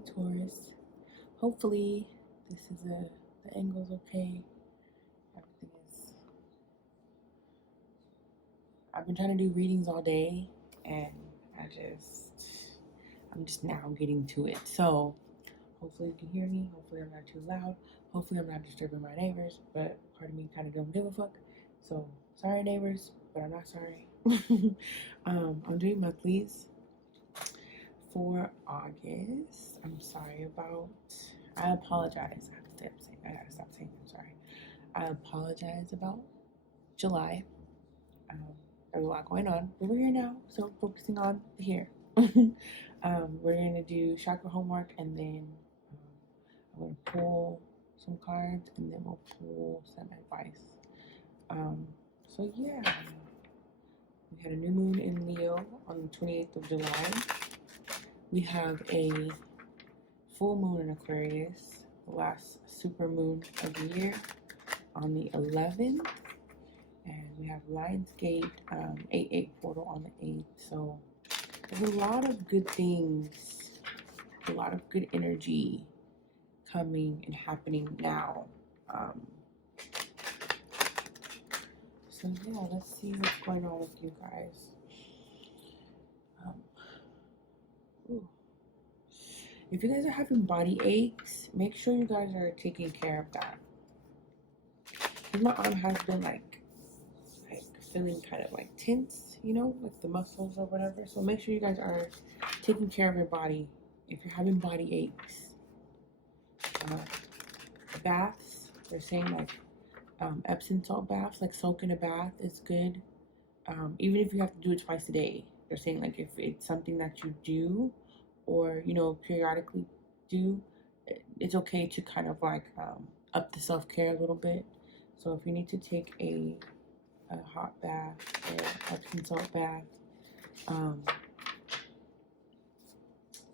Hey Taurus. Hopefully the angle's okay. Everything is. I've been trying to do readings all day, and I'm just now getting to it. So hopefully you can hear me. Hopefully I'm not too loud. Hopefully I'm not disturbing my neighbors. But part of me kind of don't give a fuck. So sorry neighbors, but I'm not sorry. I'm doing monthlies for August. I'm sorry about. I apologize. I gotta stop saying I'm sorry. I apologize about July. There's a lot going on, but we're here now, so focusing on the here. We're gonna do chakra homework, and then I'm gonna pull some cards, and then we'll pull some advice. So yeah, we had a new moon in Leo on the 28th of July. We have a full moon in Aquarius, the last super moon of the year, on the 11th. And we have Lionsgate 8/8 portal on the 8th. So there's a lot of good things, a lot of good energy coming and happening now. So yeah, let's see what's going on with you guys. If you guys are having body aches, make sure you guys are taking care of that. Because my arm has been like feeling kind of like tense, like the muscles or whatever. So make sure you guys are taking care of your body if you're having body aches. Baths, they're saying like Epsom salt baths, like soak in a bath is good. Even if you have to do it twice a day, they're saying like if it's something that you do or periodically do, it's okay to kind of like up the self-care a little bit. So if you need to take a hot bath or Epsom salt bath,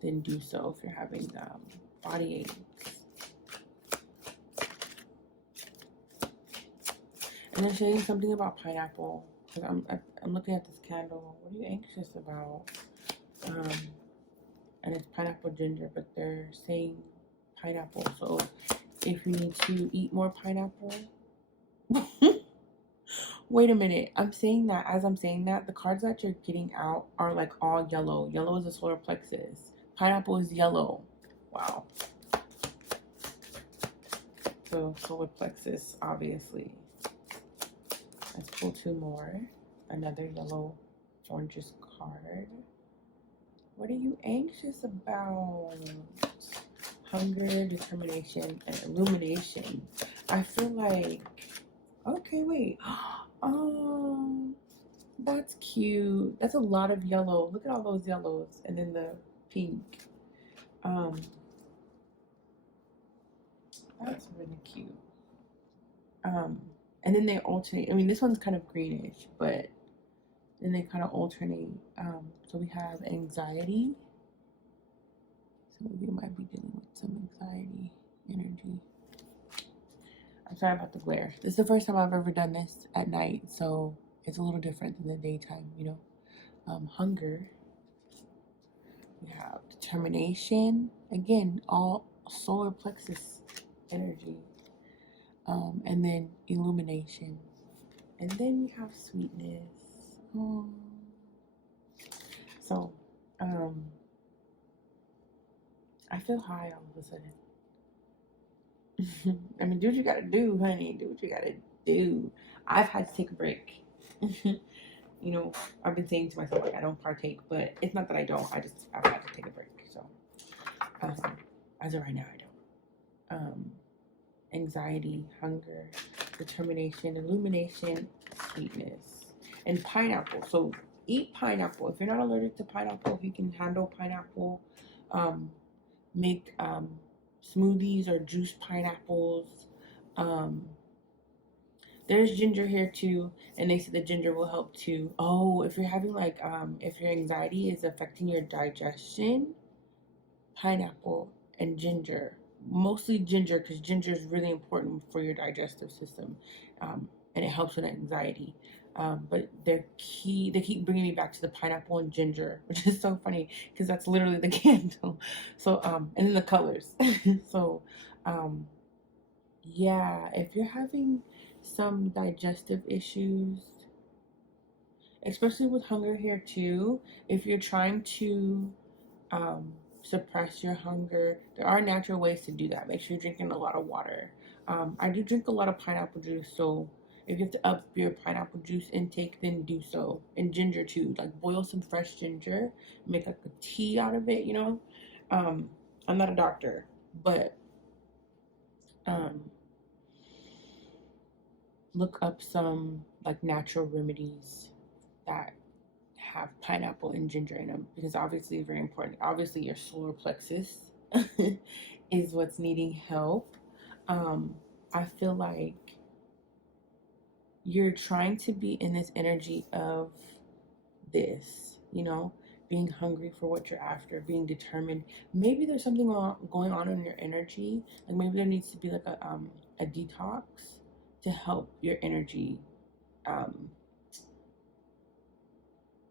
then do so if you're having body aches. And they're saying something about pineapple. Because I'm looking at this candle. What are you anxious about? And it's pineapple ginger, but they're saying pineapple. So if you need to eat more pineapple. Wait a minute. I'm saying that as I'm saying that, the cards that you're getting out are like all yellow. Yellow is the solar plexus. Pineapple is yellow. Wow. So solar plexus, obviously. Let's pull two more. Another yellow oranges card. What are you anxious about? Hunger, determination, and illumination. I feel like, okay, wait. That's cute. That's a lot of yellow. Look at all those yellows, and then the pink. That's really cute. And then they alternate. I mean, this one's kind of greenish, but then they kind of alternate. So we have anxiety. Some of you might be dealing with some anxiety energy. I'm sorry about the glare. This is the first time I've ever done this at night, so it's a little different than the daytime, Hunger. We have determination. Again, all solar plexus energy. And then illumination. And then we have sweetness. So, I feel high all of a sudden. I mean, do what you gotta do, honey. Do what you gotta do. I've had to take a break. I've been saying to myself, like, I don't partake, but it's not that I don't. I've had to take a break. So, as of right now, I don't. Anxiety, hunger, determination, illumination, sweetness, and pineapple. So eat pineapple. If you're not allergic to pineapple, if you can handle pineapple, make smoothies or juice pineapples. There's ginger here too, and they said the ginger will help too. Oh, if you're having like if your anxiety is affecting your digestion, pineapple and ginger. Mostly ginger, because ginger is really important for your digestive system, and it helps with anxiety. But they keep bringing me back to the pineapple and ginger, which is so funny because that's literally the candle. So, and then the colors. So, yeah, if you're having some digestive issues, especially with hunger here too, if you're trying to suppress your hunger, there are natural ways to do that. Make sure you're drinking a lot of water. I do drink a lot of pineapple juice, so if you have to up your pineapple juice intake, then do so. And ginger too, like boil some fresh ginger, make like a tea out of it, you know. I'm not a doctor, but um, look up some like natural remedies that have pineapple and ginger in them, because obviously very important. Obviously your solar plexus is what's needing help. I feel like you're trying to be in this energy of this, you know, being hungry for what you're after, being determined. Maybe there's something going on in your energy. Like maybe there needs to be like a detox to help your energy.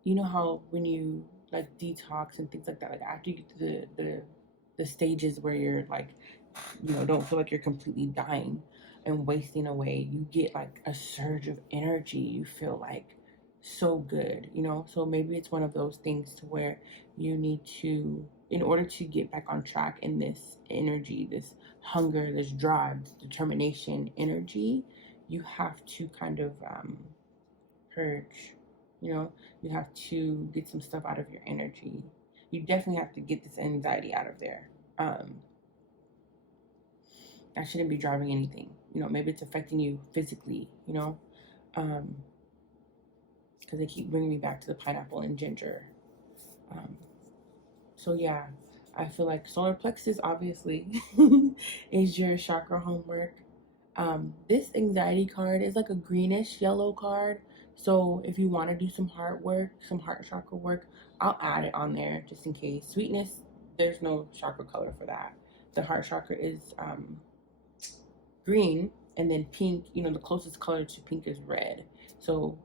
You know how when you like detox and things like that, like after you get to the stages where you're like, you know, don't feel like you're completely dying and wasting away, you get like a surge of energy. You feel like so good, you know. So maybe it's one of those things to where you need to, in order to get back on track in this energy, this hunger, this drive, this determination energy, you have to kind of purge, you know. You have to get some stuff out of your energy. You definitely have to get this anxiety out of there. That shouldn't be driving anything, you know. Maybe it's affecting you physically, you know, because they keep bringing me back to the pineapple and ginger. So yeah, I feel like solar plexus obviously is your chakra homework. This anxiety card is like a greenish yellow card. So if you want to do some heart work, some heart chakra work, I'll add it on there just in case. Sweetness, there's no chakra color for that. The heart chakra is green, and then pink, you know, the closest color to pink is red. So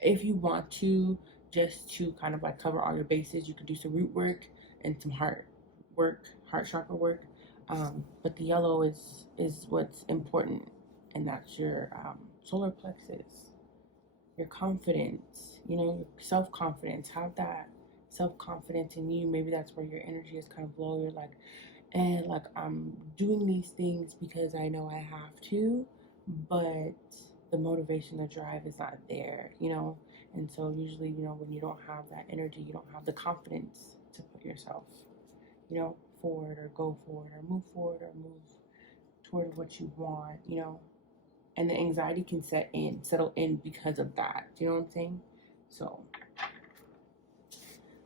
if you want to, just to kind of like cover all your bases, you could do some root work and some heart work, heart chakra work. But the yellow is what's important, and that's your solar plexus, your confidence, you know, your self-confidence. Have that self-confidence in you. Maybe that's where your energy is kind of low. You're like, and like I'm doing these things because I know I have to, but the motivation, the drive is not there, you know. And so usually, you know, when you don't have that energy, you don't have the confidence to put yourself, you know, forward, or go forward, or move forward, or move toward what you want, you know. And the anxiety can settle in because of that. Do you know what I'm saying? So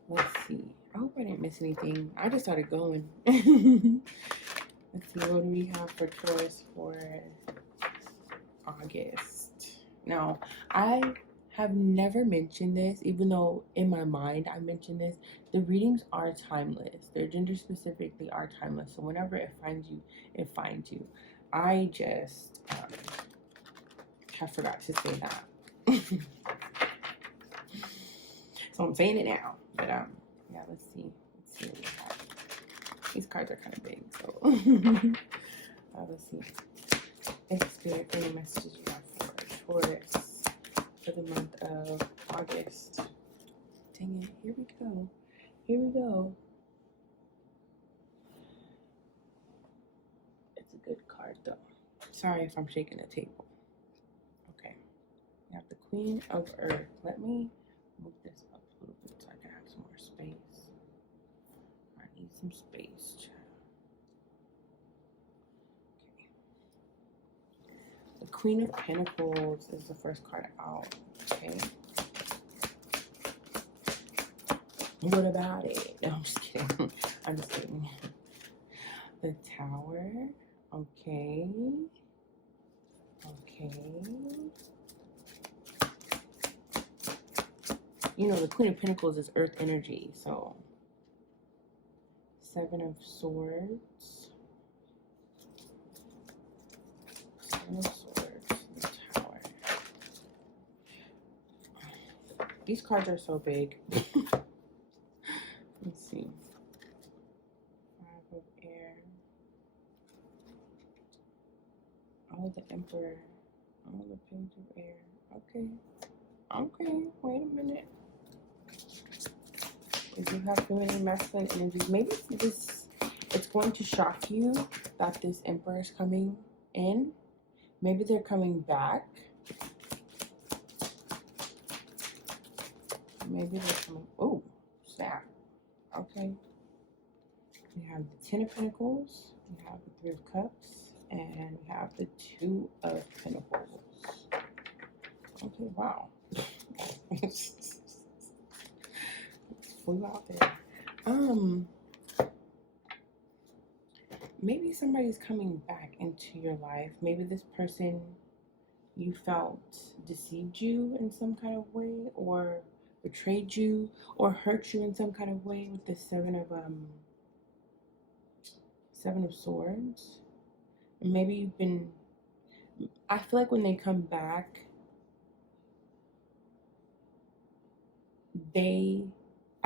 let's see. I hope I didn't miss anything. I just started going. Let's see, what do we have for Taurus for August? Now, I have never mentioned this, even though in my mind I mentioned this. The readings are timeless. They're gender specific. They are timeless. So whenever it finds you, it finds you. I just have forgot to say that. So I'm saying it now. But yeah, let's see. Let's see what we have. These cards are kind of big, so let's see. Thank you, Spirit, for any messages you have for Taurus for the month of August. Dang it, here we go. Here we go. It's a good card though. Sorry if I'm shaking the table. Okay. We have the Queen of Earth. Let me move this up a little bit so I can have some more space. I need some space, child. Okay. The Queen of Pentacles is the first card out. Okay. What about it? No, I'm just kidding. I'm just kidding. The Tower. Okay. Okay. You know, the Queen of Pentacles is earth energy, so Seven of Swords. Seven of Swords. The Tower. These cards are so big. Let's see. 5 of air. Oh, the Emperor. Oh, the Page of air. Okay. Okay. Wait a minute. We do have feminine, masculine energies. Maybe it's going to shock you that this Emperor is coming in. Maybe they're coming back. Maybe they're coming. Oh, snap. Okay. We have the 10 of Pentacles. We have the 3 of Cups. And we have the 2 of Pentacles. Okay, wow. Flew out there. Maybe somebody's coming back into your life. Maybe this person you felt deceived you in some kind of way, or betrayed you, or hurt you in some kind of way with the 7 of Swords. And maybe you've been, I feel like when they come back, I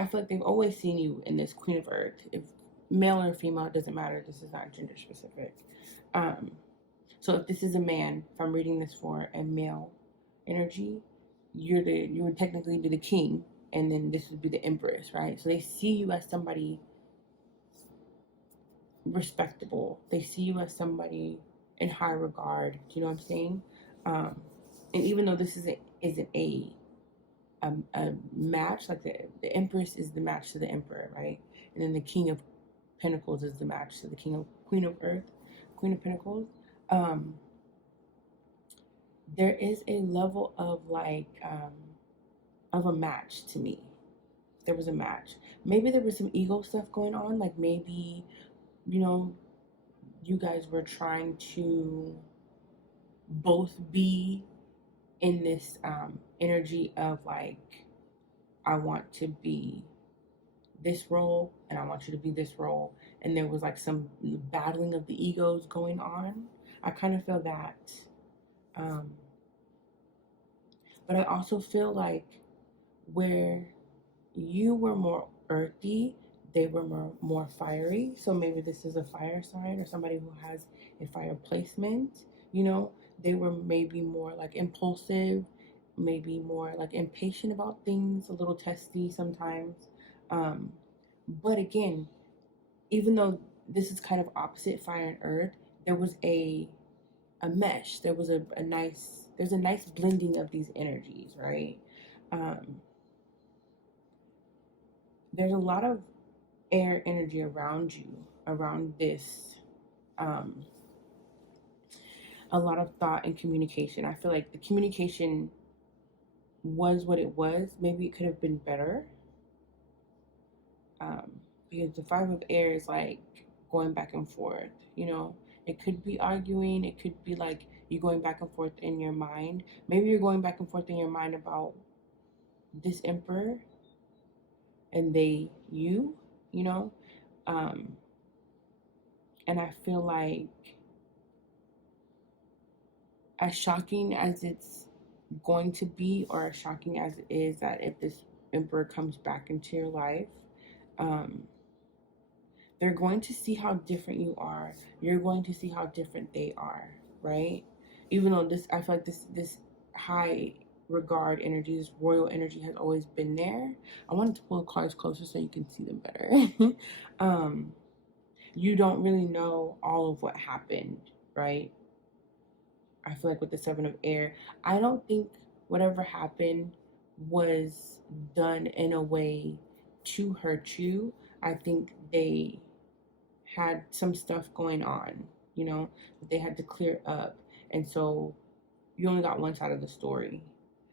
feel like they've always seen you in this Queen of Earth. If male or female, it doesn't matter. This is not gender specific. So if this is a man, if I'm reading this for a male energy, you would technically be the king, and then this would be the empress, right? So they see you as somebody respectable. They see you as somebody in high regard. Do you know what I'm saying? And even though this isn't a match, like the empress is the match to the emperor, right? And then the king of pentacles is the match to the queen of earth, queen of pentacles. There is a level of of a match to me. There was a match. Maybe there was some ego stuff going on. Like maybe, you guys were trying to both be in this energy of like, I want to be this role and I want you to be this role. And there was like some battling of the egos going on. I kind of feel that. But I also feel like where you were more earthy, they were more fiery. So maybe this is a fire sign or somebody who has a fire placement. They were maybe more like impulsive, maybe more like impatient about things, a little testy sometimes. But again, even though this is kind of opposite fire and earth, there was a mesh. There was there's a nice blending of these energies, right? There's a lot of air energy around you, around this, a lot of thought and communication. I feel like the communication was what it was. Maybe it could have been better. Because the 5 of air is like going back and forth, It could be arguing. It could be like you going back and forth in your mind. Maybe you're going back and forth in your mind about this emperor and you. And I feel like as shocking as it's going to be, or as shocking as it is that if this emperor comes back into your life, they're going to see how different you are. You're going to see how different they are, right? Even though I feel like this high regard energy, this royal energy has always been there. I wanted to pull the cards closer so you can see them better. You don't really know all of what happened, right? I feel like with the 7 of air, I don't think whatever happened was done in a way to hurt you. I think they had some stuff going on, that they had to clear up. And so you only got one side of the story.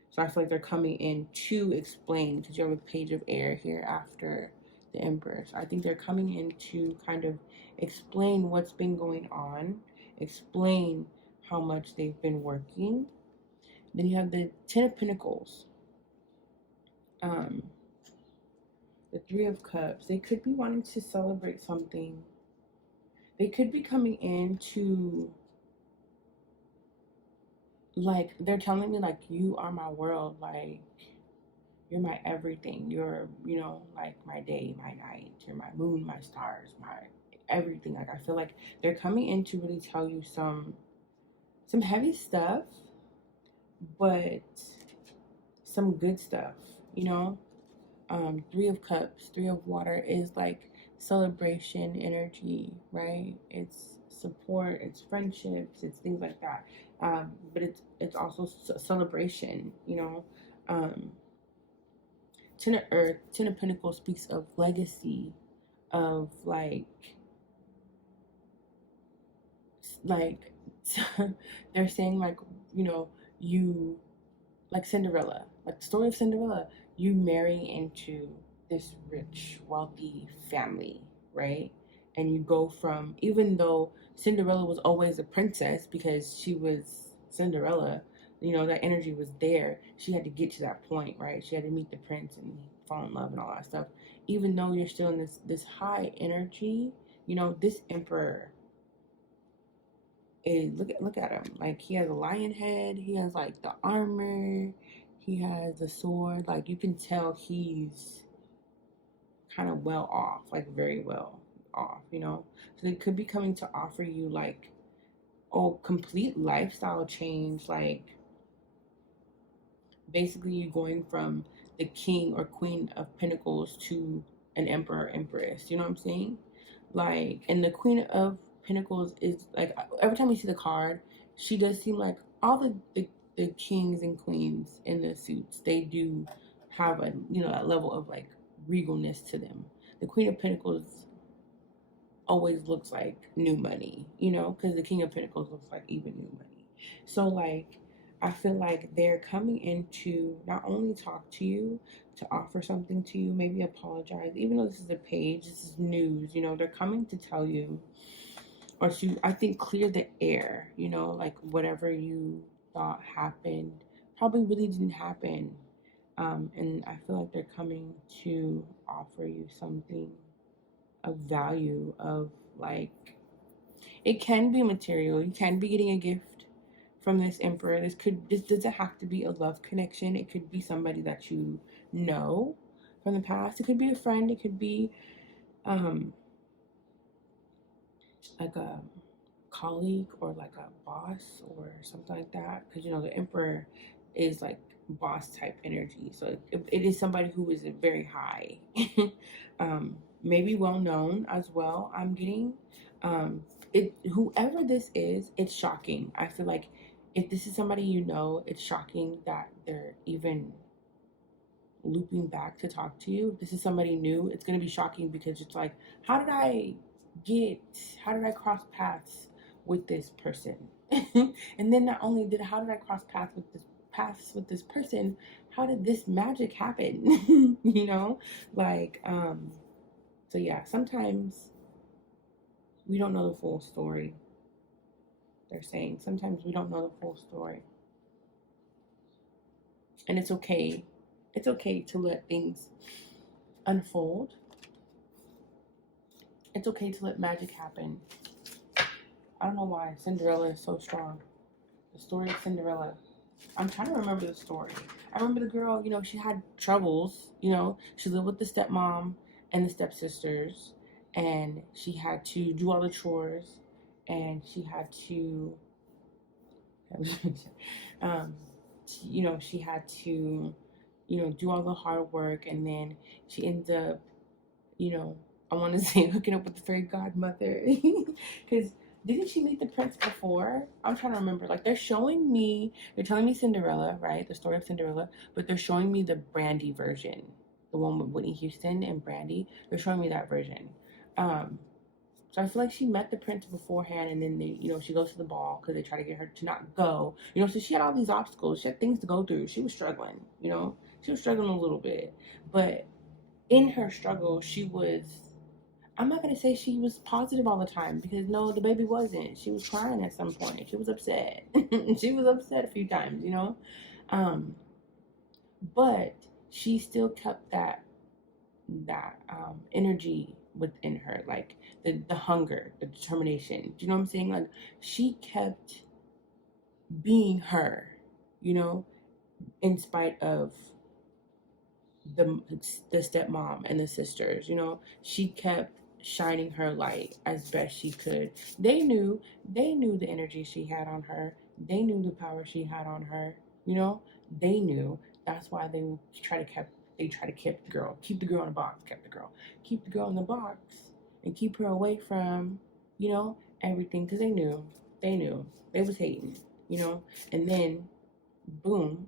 So I feel like they're coming in to explain, because you have a page of air here after the emperor. So I think they're coming in to kind of explain what's been going on, explain how much they've been working. Then you have the 10 of Pentacles. The 3 of Cups. They could be wanting to celebrate something. They could be coming in to, like, they're telling me, like, you are my world. Like, You're my everything. You're, like my day, my night. You're my moon, my stars, my everything. Like I feel like they're coming in to really tell you some heavy stuff, but some good stuff, you know? Three of Cups, Three of Water is like celebration energy, right? It's support, it's friendships, it's things like that. But it's also celebration, Ten of Earth, Ten of Pentacles speaks of legacy, of like they're saying like, you, like Cinderella, like the story of Cinderella, you marry into this rich, wealthy family, right? And you go from, even though Cinderella was always a princess because she was Cinderella, that energy was there. She had to get to that point, right? She had to meet the prince and fall in love and all that stuff. Even though you're still in this high energy, this emperor is, look at him. Like he has a lion head, he has like the armor, he has the sword. Like you can tell he's kind of well off, like very well off. So they could be coming to offer you like, complete lifestyle change, like basically you're going from the king or queen of pentacles to an emperor, empress. You know what I'm saying? Like, and the queen of pentacles is like, every time you see the card, she does seem like all the kings and queens in the suits, they do have a, that level of like regalness to them. The queen of pentacles always looks like new money, because the king of pentacles looks like even new money. So like, I feel like they're coming in to not only talk to you, to offer something to you, maybe apologize, even though this is a page, this is news, they're coming to tell you, or to, I think, clear the air, like whatever you thought happened probably really didn't happen. And I feel like they're coming to offer you something of value, of like, it can be material, you can be getting a gift from this emperor. This doesn't have to be a love connection. It could be somebody that you know from the past. It could be a friend. It could be like a colleague or like a boss or something like that. Because the emperor is like boss type energy. So it is somebody who is very high, maybe well known as well. I'm getting whoever this is, it's shocking. I feel like if this is somebody it's shocking that they're even looping back to talk to you. If this is somebody new, it's going to be shocking because it's like, how did I cross paths with this person? And then not only how did I cross paths with this person, how did this magic happen? So yeah, sometimes we don't know the full story. They're saying sometimes we don't know the full story. And it's okay. It's okay to let things unfold. It's okay to let magic happen. I don't know why Cinderella is so strong. The story of Cinderella. I'm trying to remember the story. I remember the girl, she had troubles, she lived with the stepmom and the stepsisters, and she had to do all the chores, and she had to, she had to, do all the hard work, and then she ends up, I want to say hooking up with the fairy godmother, because didn't she meet the prince before? I'm trying to remember. Like they're telling me Cinderella, right? The story of Cinderella, but they're showing me the Brandy version, the one with Whitney Houston and Brandy. They're showing me that version. So I feel like she met the prince beforehand, and then she goes to the ball because they try to get her to not go. So she had all these obstacles. She had things to go through. She was struggling. She was struggling a little bit, but in her struggle, she was. I'm not going to say she was positive all the time because no, the baby wasn't. She was crying at some point. She was upset. She was upset a few times, but she still kept that energy within her, like the hunger, the determination. Do you know what I'm saying? Like she kept being her, in spite of the stepmom and the sisters, you know, she kept shining her light as best she could. They knew the energy she had on her. They knew the power she had on her. You know, they knew. That's why they try to keep the girl in the box, keep the girl in the box, and keep her away from, you know, everything, because they was hating, you know. And then, boom,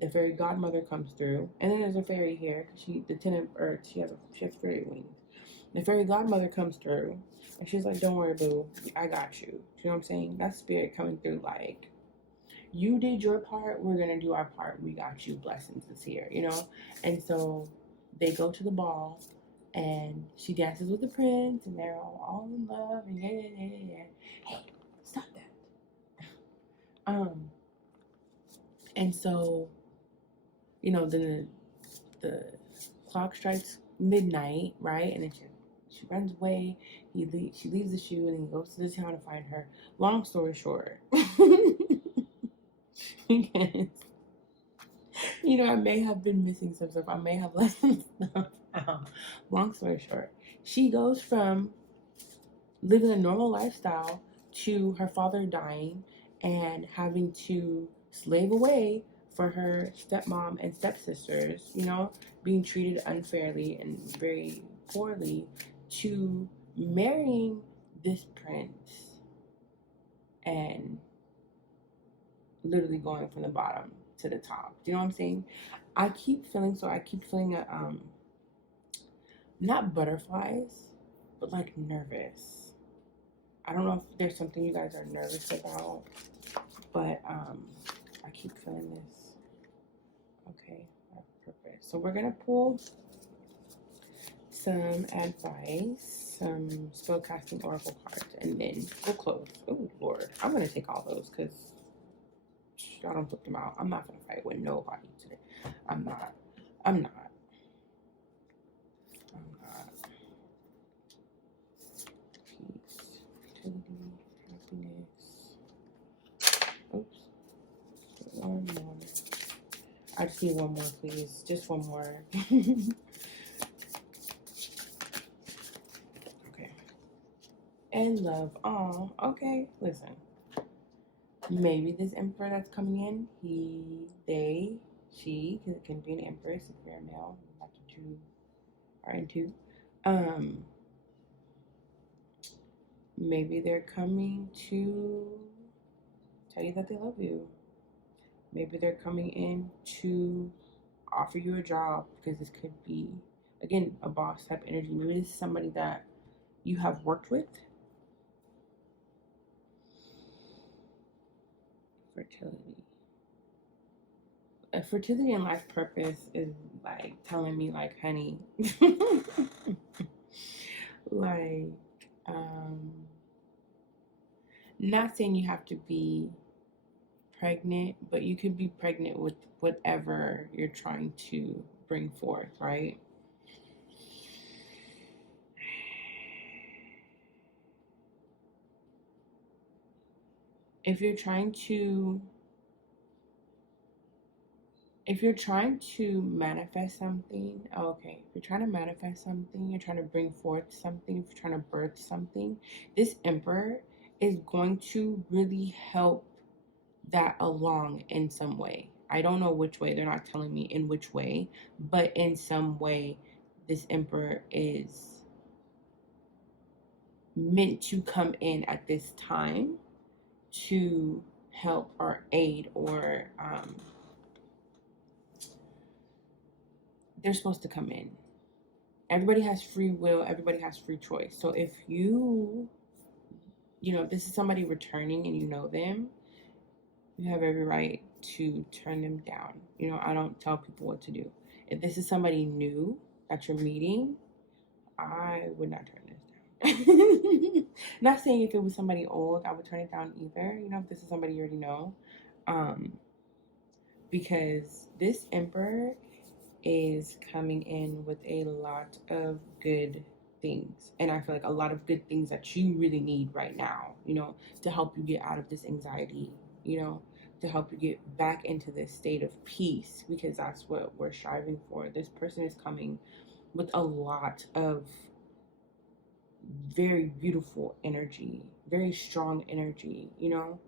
the fairy godmother comes through, and then there's a fairy here. The tenant Earth, she has fairy wings. The fairy godmother comes through, and she's like, "Don't worry, boo, I got you." You know what I'm saying? That's spirit coming through, like, you did your part, we're gonna do our part. We got you. Blessings is here, you know. And so they go to the ball, and she dances with the prince, and they're all in love, and yeah. Hey, stop that. And so, you know, then the clock strikes midnight, right? And then she runs away. She leaves the shoe, and then he goes to the town to find her. Long story short, because, you know, I may have been missing some stuff. I may have left some stuff out. Long story short, she goes from living a normal lifestyle to her father dying and having to slave away for her stepmom and stepsisters, you know, being treated unfairly and very poorly, to marrying this prince and literally going from the bottom to the top. Do you know what I'm saying? I keep feeling not butterflies, but like nervous. I don't know if there's something you guys are nervous about, but I keep feeling this. Okay, perfect. So we're gonna pull some advice, some spellcasting oracle cards, and then we'll close. Oh Lord, I'm gonna take all those because y'all don't put them out. I'm not gonna fight with nobody today. I'm not. Peace, fertility, happiness. Oops. One more. I just need one more, please. Just one more. Okay. And love. Oh, okay. Listen. Maybe this emperor that's coming in, she, because it can be an empress if you're a male, like you are into. Maybe they're coming to tell you that they love you. Maybe they're coming in to offer you a job, because this could be, again, a boss type energy. Maybe this is somebody that you have worked with. Fertility. Fertility and life purpose is like telling me, like, honey, like, not saying you have to be pregnant, but you could be pregnant with whatever you're trying to bring forth, right? If you're trying to manifest something, okay, if you're trying to manifest something, you're trying to bring forth something, if you're trying to birth something, this emperor is going to really help that along in some way. I don't know which way. They're not telling me in which way, but in some way, this emperor is meant to come in at this time to help or aid, or they're supposed to come in. Everybody has free will. Everybody has free choice. So if you know, if this is somebody returning and you know them, you have every right to turn them down. You know, I don't tell people what to do. If this is somebody new that you're meeting, I would not turn this down. Not saying if it was somebody old, I would turn it down either. You know, if this is somebody you already know. Because this emperor is coming in with a lot of good things. And I feel like a lot of good things that you really need right now, you know, to help you get out of this anxiety, you know, to help you get back into this state of peace, because that's what we're striving for. This person is coming with a lot of very beautiful energy, very strong energy, you know?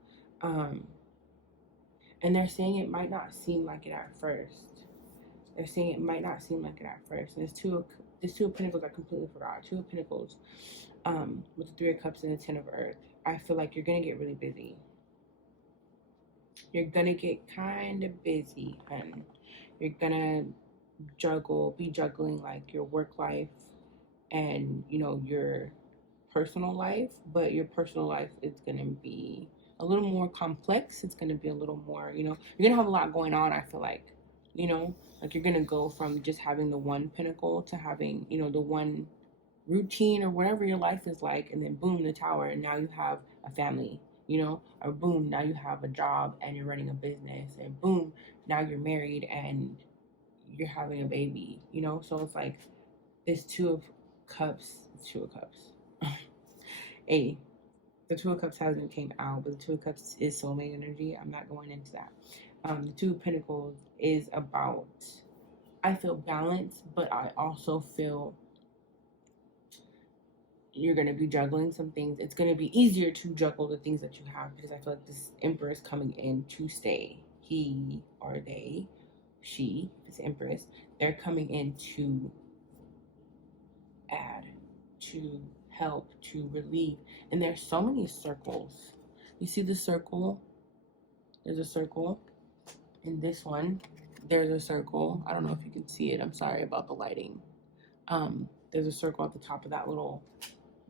And they're saying it might not seem like it at first. They're saying it might not seem like it at first. And there's two of Pentacles I completely forgot. Two of Pentacles, with the Three of Cups and the Ten of Earth. I feel like you're gonna get really busy. You're gonna get kind of busy, and you're gonna be juggling like your work life and, you know, your personal life. But your personal life is gonna be a little more complex. It's gonna be a little more, you know, you're gonna have a lot going on. I feel like, you know, like you're gonna go from just having the one pentacle to having, you know, the one routine or whatever your life is like, and then boom, the Tower, and now you have a family, you know, or boom, now you have a job and you're running a business, and boom, now you're married and you're having a baby, you know. So it's like this Two of Cups. Hey, the Two of Cups hasn't came out, but the Two of Cups is soulmate energy. I'm not going into that. The Two of Pentacles is about, I feel balance, but I also feel you're going to be juggling some things. It's going to be easier to juggle the things that you have, because I feel like this Emperor is coming in to stay. He or they, she, if it's Empress, they're coming in to add, to help, to relieve. And there's so many circles. You see the circle? There's a circle. In this one, there's a circle. I don't know if you can see it. I'm sorry about the lighting. There's a circle at the top of that little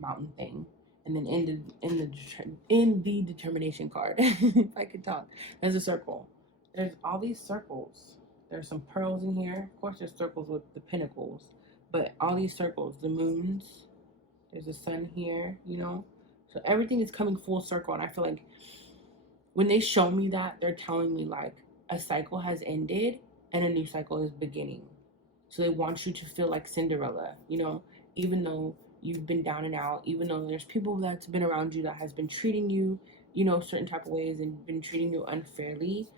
mountain thing, and then in the determination card, if I could talk, there's a circle. There's all these circles. There's some pearls in here. Of course, there's circles with the pentacles, but all these circles, the moons. There's a sun here, you know. So everything is coming full circle, and I feel like when they show me that, they're telling me like a cycle has ended and a new cycle is beginning. So they want you to feel like Cinderella, you know, even though you've been down and out, even though there's people that's been around you that has been treating you, you know, certain type of ways and been treating you unfairly.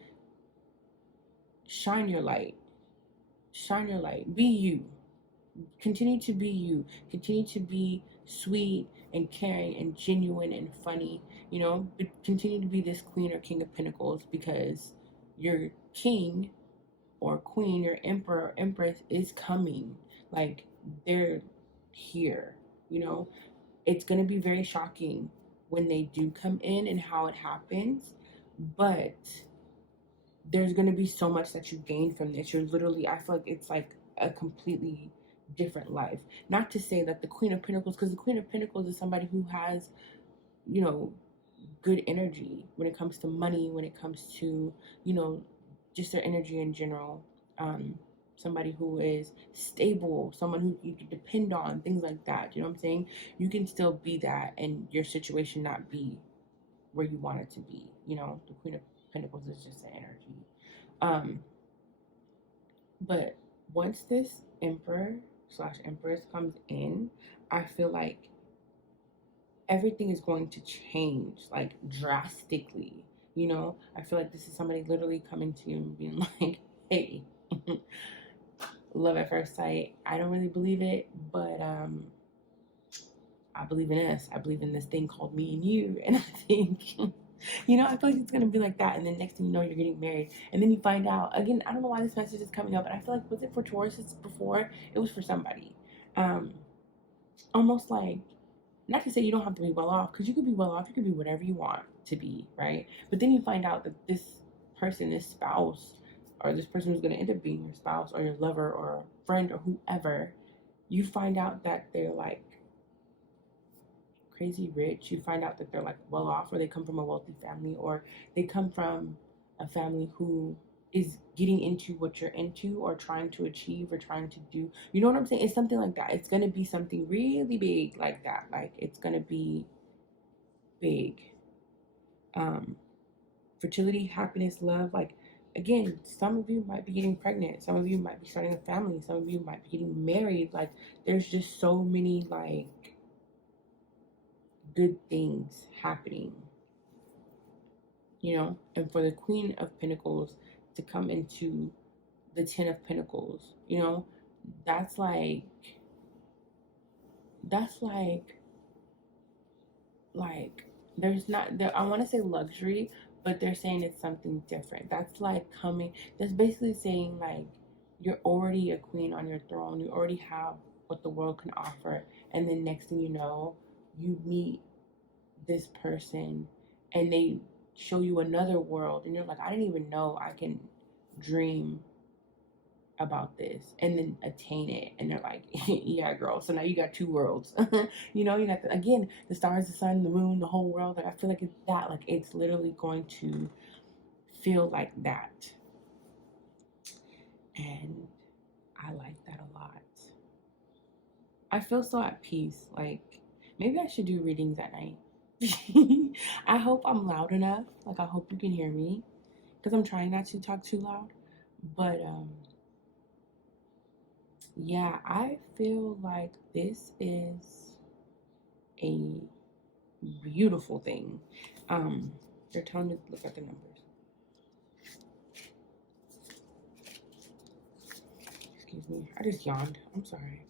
Shine your light. Shine your light. Be you. Continue to be you. Continue to be sweet and caring and genuine and funny, you know. But continue to be this Queen or King of Pentacles, because your king or queen, your emperor or empress is coming. Like, they're here, you know. It's going to be very shocking when they do come in and how it happens, but there's going to be so much that you gain from this. You're literally, I feel like it's like a completely different life. Not to say that the Queen of Pentacles, because the Queen of Pentacles is somebody who has, you know, good energy when it comes to money, when it comes to, you know, just their energy in general. Somebody who is stable, someone who you can depend on, things like that. You know what I'm saying? You can still be that, and your situation not be where you want it to be. You know, the Queen of Pentacles is just an energy. But once this Emperor / Empress comes in, I feel like everything is going to change, like, drastically. You know, I feel like this is somebody literally coming to you and being like, hey, love at first sight. I don't really believe it, but I believe in us. I believe in this thing called me and you. And I think, you know, I feel like it's going to be like that. And then next thing you know, you're getting married. And then you find out, again, I don't know why this message is coming up, but I feel like, was it for Tauruses before? It was for somebody. Almost like, not to say you don't have to be well off, because you could be well off. You could be whatever you want to be, right? But then you find out that this person, this spouse, or this person who's going to end up being your spouse or your lover or friend or whoever, you find out that they're like crazy rich. You find out that they're like well off, or they come from a wealthy family, or they come from a family who is getting into what you're into or trying to achieve or trying to do. You know what I'm saying? It's something like that. It's going to be something really big like that. Like, it's going to be big. Fertility, happiness, love. Like, again, some of you might be getting pregnant. Some of you might be starting a family. Some of you might be getting married. Like, there's just so many, like, good things happening. you know, and for the Queen of Pentacles to come into the Ten of Pentacles, you know, that's like there's not there, I want to say luxury, but they're saying it's something different. That's like coming, that's basically saying like you're already a queen on your throne, you already have what the world can offer, and then next thing you know, you meet this person and they show you another world, and you're like, I didn't even know I can dream about this and then attain it. And they're like, yeah, girl, so now you got two worlds. You know, you got again the stars, the sun, the moon, the whole world. Like, I feel like it's that, like it's literally going to feel like that. And I like that a lot. I feel so at peace. Like, maybe I should do readings at night. I hope I'm loud enough. Like, I hope you can hear me, because I'm trying not to talk too loud. But yeah, I feel like this is a beautiful thing. They're telling me to look at the numbers. Excuse me, I just yawned. I'm sorry.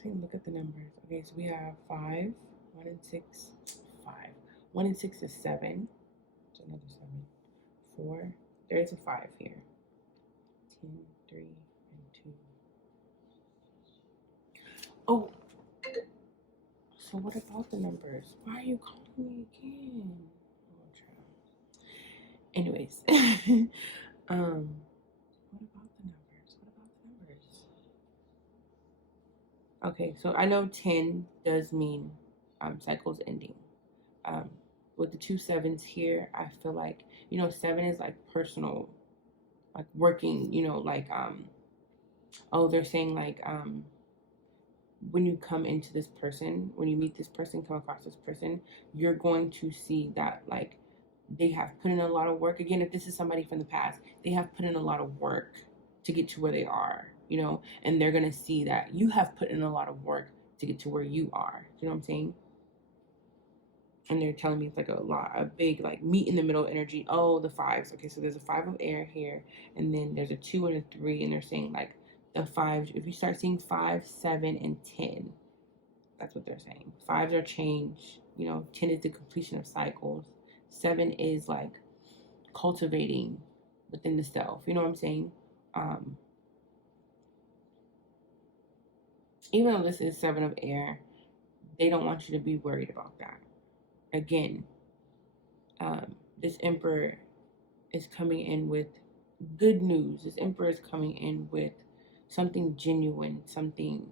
Saying look at the numbers. Okay, so we have 5, 1 and 6, 5. 1 and 6 is 7. It's another 7. 4. There's a 5 here. 10, 3, and 2. Oh, so what about the numbers? Why are you calling me again? Anyways, what about the numbers? What about the numbers? Okay, so I know 10 does mean cycles ending. With the 2 7s here, I feel like, you know, 7 is like personal, like working, you know, like oh, they're saying like when you come into this person, when you meet this person, come across this person, you're going to see that like they have put in a lot of work. Again, if this is somebody from the past, they have put in a lot of work to get to where they are, you know, and they're going to see that you have put in a lot of work to get to where you are. You know what I'm saying? And they're telling me it's like a big like meet in the middle energy. Oh, the 5s. Okay, so there's a 5 of air here, and then there's a 2 and a 3, and they're saying like the 5s, if you start seeing 5, 7, and 10, that's what they're saying. 5s are change, you know, 10 is the completion of cycles, 7 is like cultivating within the self. You know what I'm saying? Even though this is 7 of air, they don't want you to be worried about that. Again, this emperor is coming in with good news. This emperor is coming in with something genuine, something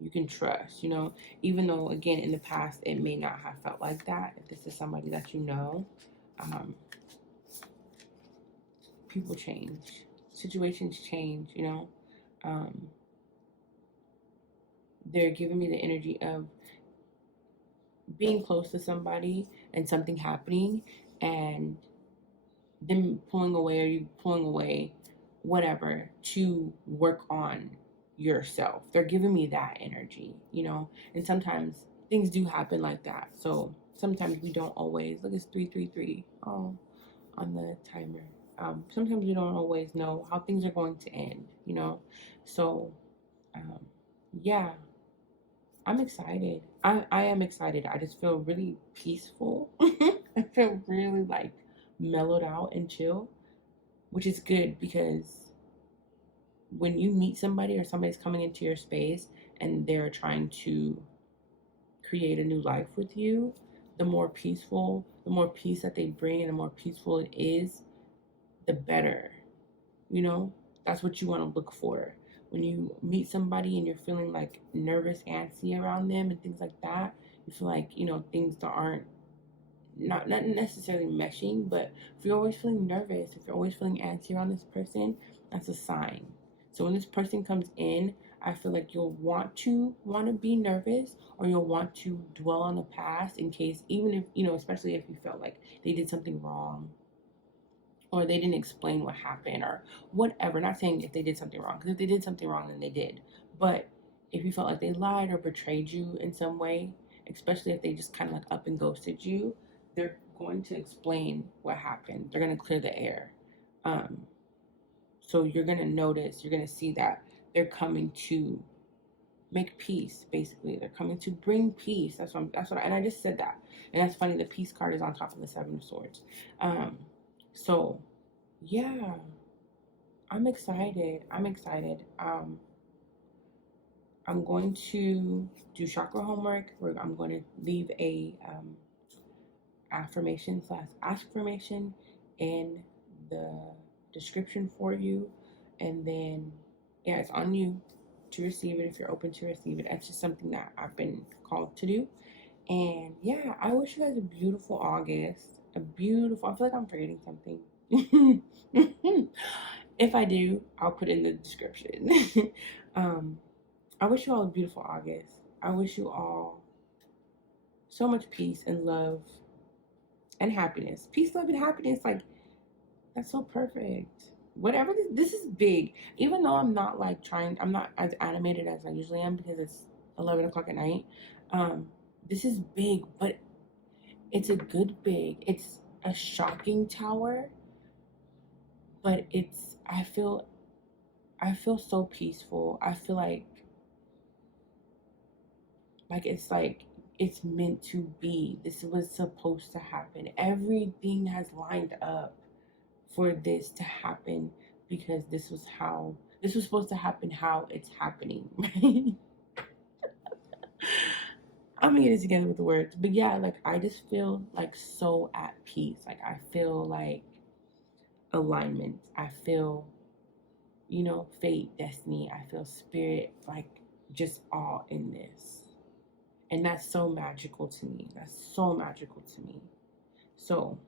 you can trust, you know, even though, again, in the past, it may not have felt like that. If this is somebody that you know, people change, situations change, you know. They're giving me the energy of being close to somebody and something happening and them pulling away, or you pulling away, whatever, to work on yourself. They're giving me that energy, you know. And sometimes things do happen like that. So sometimes we don't always look. It's 333. Oh, on the timer. Sometimes we don't always know how things are going to end, you know. So yeah, I'm excited. I am excited. I just feel really peaceful. I feel really like mellowed out and chill, which is good, because when you meet somebody or somebody's coming into your space and they're trying to create a new life with you, the more peaceful, the more peace that they bring and the more peaceful it is, the better. You know, that's what you want to look for. When you meet somebody and you're feeling like nervous, antsy around them and things like that, you feel like, you know, things that aren't not necessarily meshing, but if you're always feeling nervous, if you're always feeling antsy around this person, that's a sign. So when this person comes in, I feel like you'll want to be nervous, or you'll want to dwell on the past in case, even if, you know, especially if you felt like they did something wrong, or they didn't explain what happened, or whatever. Not saying if they did something wrong, because if they did something wrong, then they did. But if you felt like they lied or betrayed you in some way, especially if they just kind of like up and ghosted you, they're going to explain what happened. They're going to clear the air. So you're going to notice, you're going to see that they're coming to make peace, basically. They're coming to bring peace. And I just said that. And that's funny, the peace card is on top of the Seven of Swords. So yeah, I'm excited. I'm going to do chakra homework, where I'm going to leave a affirmation / askfirmation in the description for you. And then, yeah, it's on you to receive it if you're open to receive it. That's just something that I've been called to do. And yeah, I wish you guys a beautiful August. I feel like I'm forgetting something. If I do, I'll put it in the description. I wish you all a beautiful August. I wish you all so much peace and love and happiness. Peace, love, and happiness. Like, that's so perfect. Whatever, this is big. Even though I'm not as animated as I usually am because it's 11 o'clock at night. This is big, but it's a good big. It's a shocking tower, but I feel so peaceful. I feel like it's meant to be. This was supposed to happen. Everything has lined up for this to happen because this was supposed to happen, how it's happening, right? I'm gonna get it together with the words. But yeah, like, I just feel like so at peace. Like, I feel like alignment. I feel, fate, destiny. I feel spirit, like, just all in this. And that's so magical to me. So,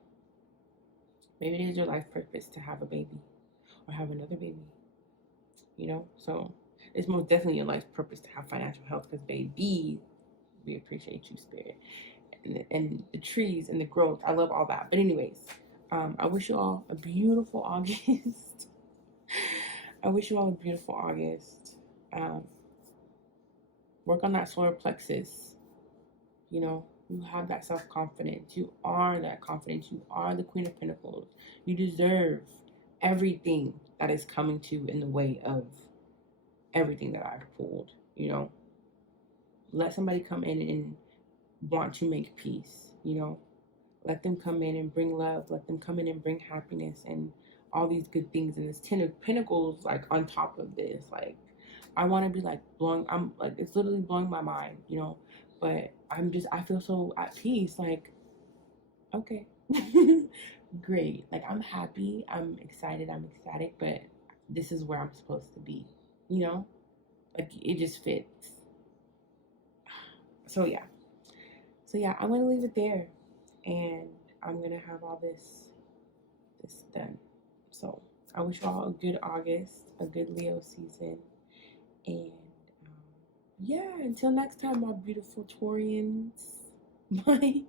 maybe it is your life purpose to have a baby or have another baby. So it's most definitely your life purpose to have financial health because, baby, we appreciate you, spirit. And the trees and the growth. I love all that. But anyways, I wish you all a beautiful August. Work on that solar plexus. You have that self-confidence. You are that confidence. You are the Queen of Pentacles. You deserve everything that is coming to you in the way of everything that I've pulled. Let somebody come in and want to make peace. Let them come in and bring love. Let them come in and bring happiness and all these good things. And this 10 of Pentacles, like, on top of this, like, I want to be like it's literally blowing my mind, but I feel so at peace. Like, okay, great. Like, I'm happy. I'm excited. I'm ecstatic, but this is where I'm supposed to be, like, it just fits. So yeah, I'm going to leave it there. And I'm going to have all this done. So I wish you all a good August, a good Leo season. And yeah, until next time, my beautiful Taurians. Bye.